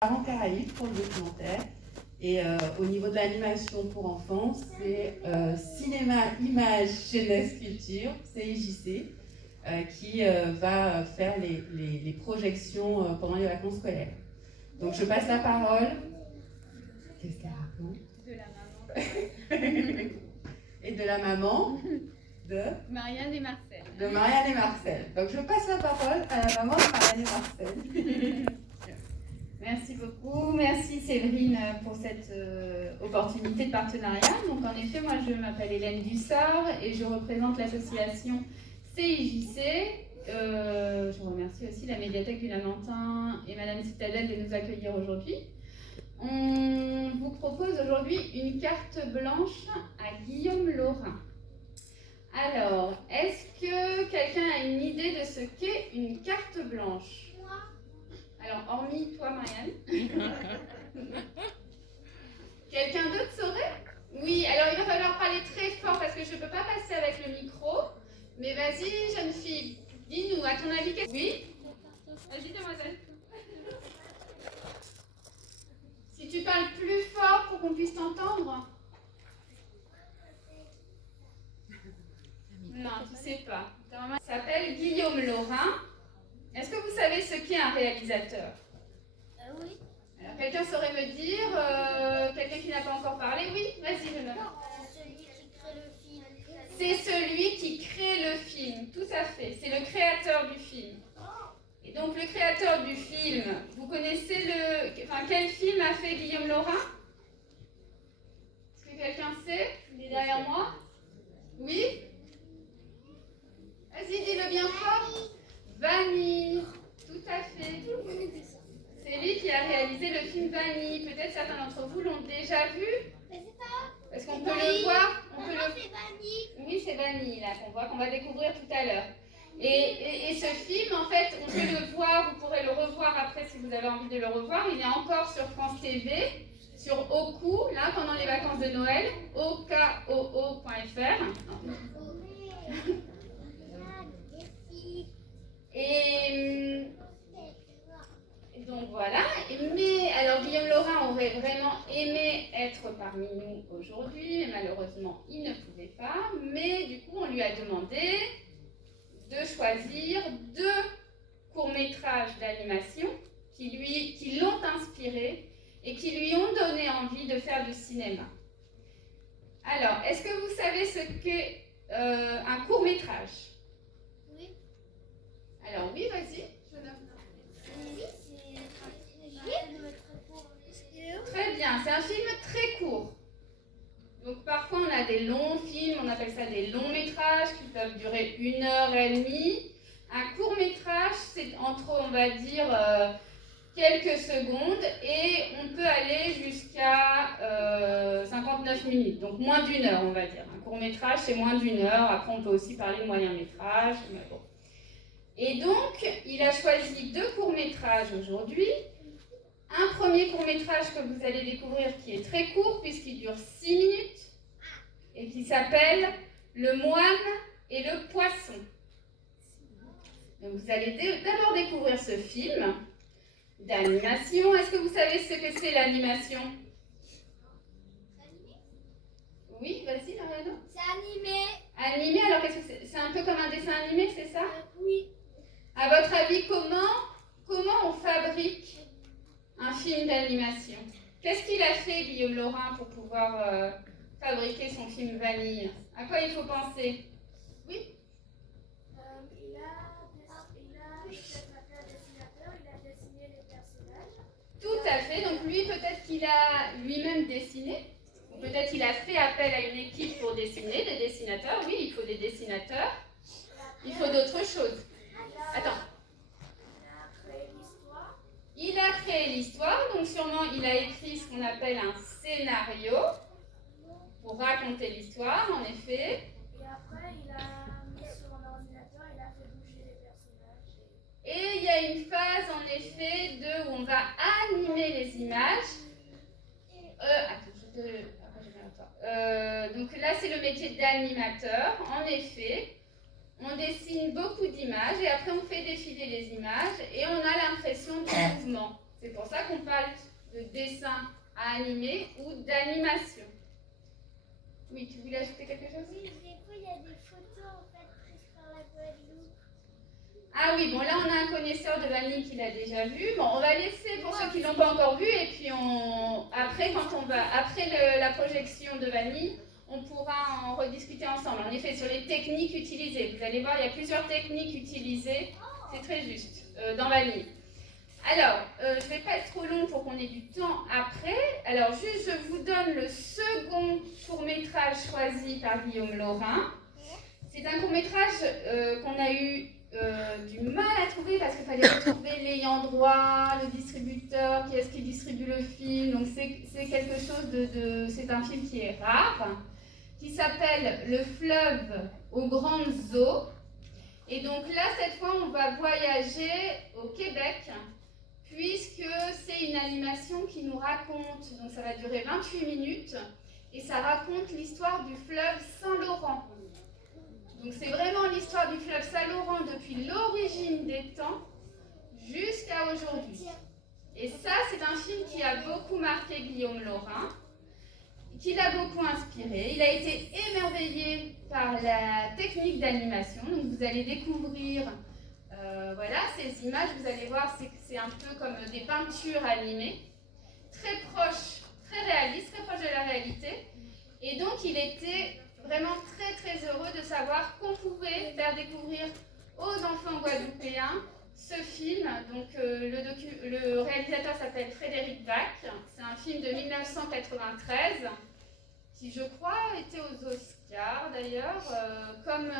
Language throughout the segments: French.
Parents Caraïbes pour le documentaire. Et au niveau de l'animation pour enfants, c'est Cinéma, Image, Jeunesse, Culture, CIJC, qui va faire les projections pendant les vacances scolaires. Donc je passe la parole. Qu'est-ce qu'elle raconte ? De la maman. Et de la maman de Marianne et Marcel. De Marianne et Marcel. Donc je passe la parole à la maman de Marianne et Marcel. Merci beaucoup. Merci Séverine pour cette opportunité de partenariat. Donc en effet, moi je m'appelle Hélène Dussard et je représente l'association CIJC. Je remercie aussi la médiathèque du Lamentin et Madame Citadelle de nous accueillir aujourd'hui. On vous propose aujourd'hui une carte blanche à Guillaume Laurin. Alors, est-ce que quelqu'un a une idée de ce qu'est une carte blanche ? Alors, hormis toi, Marianne. Quelqu'un d'autre saurait ? Oui, alors il va falloir parler très fort parce que je ne peux pas passer avec le micro. Mais vas-y, jeune fille, dis-nous, à ton avis, qu'est-ce que... Oui ? Vas-y, demoiselle. Si tu parles plus fort pour qu'on puisse t'entendre. Non, tu ne sais pas. Ta maman s'appelle Guillaume Laurin. Est-ce que vous savez ce qu'est un réalisateur ? Oui. Alors, quelqu'un saurait me dire, quelqu'un qui n'a pas encore parlé ? Oui, vas-y, je note. Celui qui crée le film. C'est celui qui crée le film, tout à fait. C'est le créateur du film. Et donc, le créateur du film, vous connaissez quel film a fait Guillaume Laurin ? Est-ce que quelqu'un sait ? Il est derrière moi ? Oui ? Vas-y, dis-le bien fort. Vanille, tout à fait. C'est lui qui a réalisé le film Vanille. Peut-être certains d'entre vous l'ont déjà vu. Mais c'est ça. Parce qu'on peut le voir. C'est Vanille. Oui, c'est Vanille, là, qu'on va découvrir tout à l'heure. Et ce film, en fait, on peut le voir, vous pourrez le revoir après si vous avez envie de le revoir. Il est encore sur France TV, sur Oku, là, pendant les vacances de Noël, okoo.fr. Et donc voilà. Mais alors Guillaume Laurin aurait vraiment aimé être parmi nous aujourd'hui, mais malheureusement il ne pouvait pas. Mais du coup on lui a demandé de choisir 2 courts-métrages d'animation qui l'ont inspiré et qui lui ont donné envie de faire du cinéma. Alors, est-ce que vous savez ce qu'est un court-métrage ? Oui. Alors oui, vas-y. Très bien, c'est un film très court. Donc parfois on a des longs films, on appelle ça des longs métrages qui peuvent durer 1h30. Un court métrage, c'est entre, on va dire, quelques secondes et on peut aller jusqu'à 59 minutes, donc moins d'1 heure on va dire. Un court métrage c'est moins d'1 heure, après on peut aussi parler de moyen métrage. Mais bon. Et donc il a choisi 2 courts métrages aujourd'hui. Un premier court-métrage que vous allez découvrir qui est très court puisqu'il dure 6 minutes et qui s'appelle Le moine et le poisson. Donc vous allez d'abord découvrir ce film d'animation. Est-ce que vous savez ce que c'est l'animation ? Oui, vas-y, Mariano. C'est animé. Animé, alors qu'est-ce que c'est ? C'est un peu comme un dessin animé, c'est ça ? Oui. À votre avis, comment on fabrique un film d'animation ? Qu'est-ce qu'il a fait, Guillaume Laurin, pour pouvoir fabriquer son film Vanille ? À quoi il faut penser ? Oui ? Il a dessiné les personnages. Tout à fait. Donc lui, peut-être qu'il a lui-même dessiné. Ou peut-être qu'il a fait appel à une équipe pour dessiner, des dessinateurs. Oui, il faut des dessinateurs. Il faut d'autres choses. Attends. Il a créé l'histoire, donc sûrement il a écrit ce qu'on appelle un scénario pour raconter l'histoire, en effet. Et après, il a mis sur un ordinateur, il a fait bouger les personnages. Et il y a une phase, en effet, où on va animer les images. Donc là, c'est le métier d'animateur, en effet. On dessine beaucoup d'images et après on fait défiler les images et on a l'impression du mouvement. C'est pour ça qu'on parle de dessin à animer ou d'animation. Oui, tu voulais ajouter quelque chose? Oui, des fois, il y a des photos en fait prises par la Guadeloupe. Ah oui, bon là on a un connaisseur de vanille qui l'a déjà vu. Bon, on va laisser pour ceux qui ne l'ont pas encore vu et puis après la projection de vanille, on pourra en rediscuter ensemble. En effet, sur les techniques utilisées. Vous allez voir, il y a plusieurs techniques utilisées. C'est très juste dans vanille. Alors, je ne vais pas être trop long pour qu'on ait du temps après. Alors, juste, je vous donne le second court-métrage choisi par Guillaume Laurin. C'est un court-métrage qu'on a eu du mal à trouver parce qu'il fallait retrouver l'ayant droit, le distributeur, qui est-ce qui distribue le film. Donc, c'est quelque chose c'est un film qui est rare, qui s'appelle Le fleuve aux grandes eaux. Et donc là, cette fois, on va voyager au Québec, puisque c'est une animation qui nous raconte, donc ça va durer 28 minutes, et ça raconte l'histoire du fleuve Saint-Laurent. Donc c'est vraiment l'histoire du fleuve Saint-Laurent depuis l'origine des temps jusqu'à aujourd'hui. Et ça, c'est un film qui a beaucoup marqué Guillaume Laurin, qui l'a beaucoup inspiré. Il a été émerveillé par la technique d'animation. Donc vous allez découvrir voilà, ces images, vous allez voir, c'est un peu comme des peintures animées, très proches, très réalistes, très proches de la réalité. Et donc il était vraiment très très heureux de savoir qu'on pouvait faire découvrir aux enfants guadeloupéens ce film. Donc le réalisateur s'appelle Frédéric Bach. C'est un film de 1993 qui, je crois, était aux Oscars d'ailleurs, comme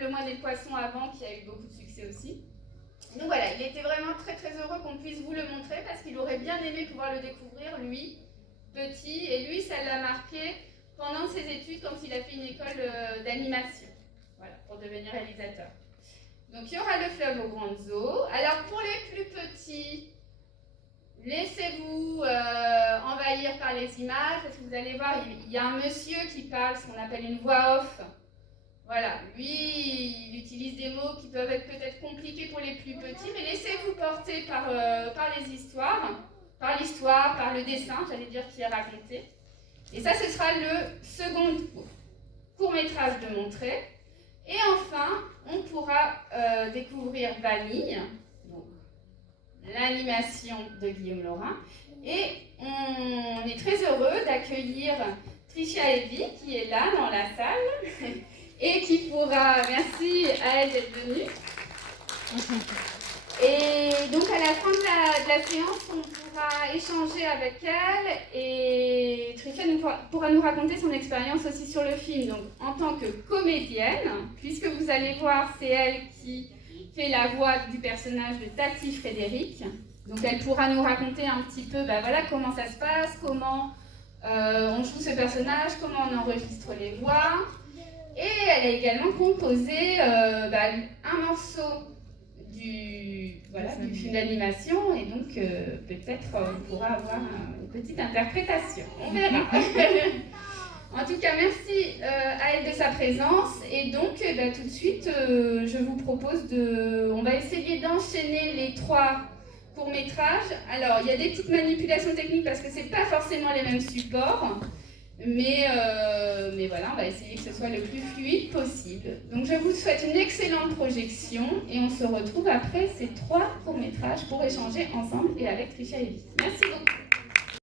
Le Moine et le Poisson avant, qui a eu beaucoup de succès aussi. Donc voilà, il était vraiment très très heureux qu'on puisse vous le montrer parce qu'il aurait bien aimé pouvoir le découvrir, lui, petit, et lui, ça l'a marqué pendant ses études quand il a fait une école d'animation, voilà, pour devenir réalisateur. Donc il y aura Le fleuve aux grandes eaux. Alors pour les plus petits, laissez-vous envahir par les images, parce que vous allez voir, il y a un monsieur qui parle, ce qu'on appelle une voix off. Voilà, lui, il utilise des mots qui peuvent être peut-être compliqués pour les plus petits, mais laissez-vous porter par les histoires, par l'histoire, par le dessin, j'allais dire, qui est raconté. Et ça, ce sera le second court-métrage de montrer. Et enfin, on pourra découvrir Vanille, donc l'animation de Guillaume Laurin. Et on est très heureux d'accueillir Tricia Evie, qui est là dans la salle, et qui pourra, merci à elle d'être venue. Et donc à la fin de la séance, on pourra échanger avec elle et Tricia pourra nous raconter son expérience aussi sur le film. Donc en tant que comédienne, puisque vous allez voir, c'est elle qui fait la voix du personnage de Tati Frédéric. Donc elle pourra nous raconter un petit peu voilà, comment ça se passe, comment on joue ce personnage, comment on enregistre les voix. Et elle a également composé un morceau du film d'animation, et donc peut-être on pourra avoir une petite interprétation. On verra. En tout cas, merci à elle de sa présence. Et donc, tout de suite, je vous propose on va essayer d'enchaîner les 3 courts-métrages. Alors, il y a des petites manipulations techniques parce que c'est pas forcément les mêmes supports. Mais voilà, on va essayer que ce soit le plus fluide possible. Donc je vous souhaite une excellente projection et on se retrouve après ces 3 courts-métrages pour échanger ensemble et avec Tricia Evie. Merci beaucoup.